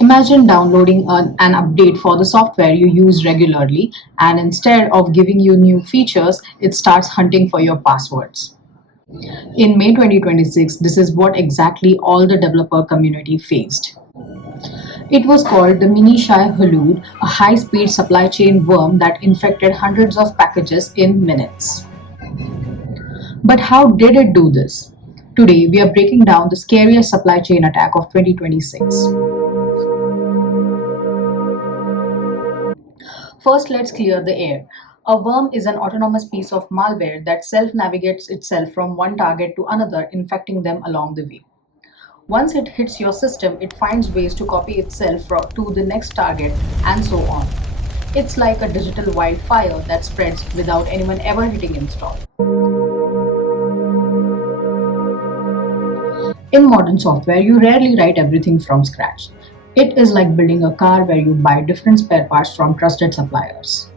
Imagine downloading an update for the software you use regularly, and instead of giving you new features, it starts hunting for your passwords. In May 2026, this is what exactly all the developer community faced. It was called the mini Shai-Hulud, a high-speed supply chain worm that infected hundreds of packages in minutes. But how did it do this? Today, we are breaking down the scariest supply chain attack of 2026. First, let's clear the air. A worm is an autonomous piece of malware that self navigates itself from one target to another, infecting them along the way. Once it hits your system, it finds ways to copy itself to the next target and so on. It's like a digital wildfire that spreads without anyone ever hitting install. In modern software, you rarely write everything from scratch. It is like building a car where you buy different spare parts from trusted suppliers.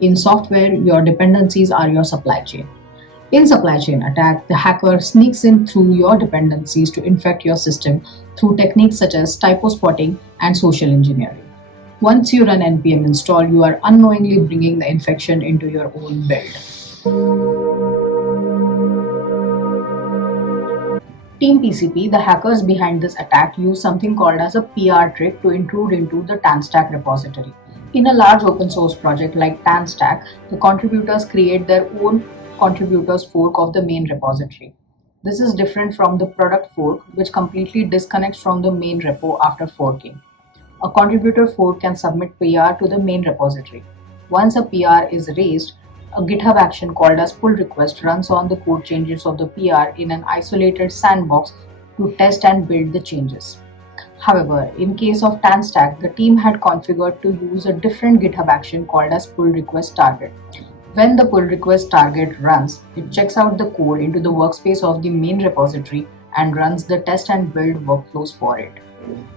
In software, your dependencies are your supply chain. In supply chain attack, the hacker sneaks in through your dependencies to infect your system through techniques such as typo spotting and social engineering. Once you run NPM install, you are unknowingly bringing the infection into your own build. Team PCP, the hackers behind this attack, used something called as a PR trick to intrude into the TanStack repository. In a large open source project like TanStack, the contributors create their own contributors fork of the main repository. This is different from the product fork, which completely disconnects from the main repo after forking. A contributor fork can submit PR to the main repository. Once a PR is raised, a GitHub action called as pull request runs on the code changes of the PR in an isolated sandbox to test and build the changes. However, in case of TanStack, the team had configured to use a different GitHub action called as pull request target. When the pull request target runs, it checks out the code into the workspace of the main repository and runs the test and build workflows for it.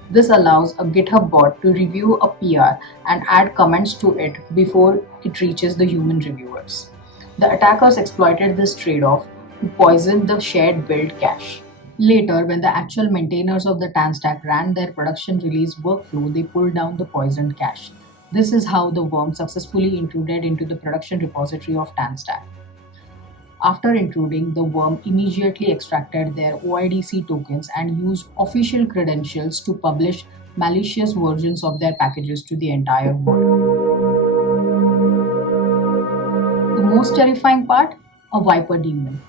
This allows a GitHub bot to review a PR and add comments to it before it reaches the human reviewers. The attackers exploited this trade-off to poison the shared build cache. Later, when the actual maintainers of the TanStack ran their production release workflow, they pulled down the poisoned cache. This is how the worm successfully intruded into the production repository of TanStack. After intruding, the worm immediately extracted their OIDC tokens and used official credentials to publish malicious versions of their packages to the entire world. The most terrifying part? A Viper daemon.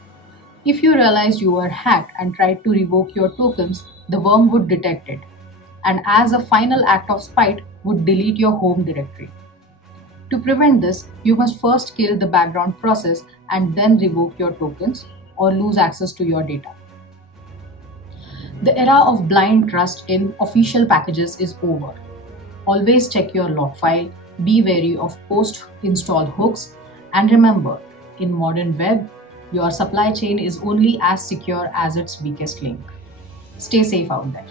If you realized you were hacked and tried to revoke your tokens, the worm would detect it, and as a final act of spite, would delete your home directory. To prevent this, you must first kill the background process and then revoke your tokens or lose access to your data. The era of blind trust in official packages is over. Always check your log file, be wary of post-install hooks, and remember, in modern web, your supply chain is only as secure as its weakest link. Stay safe out there.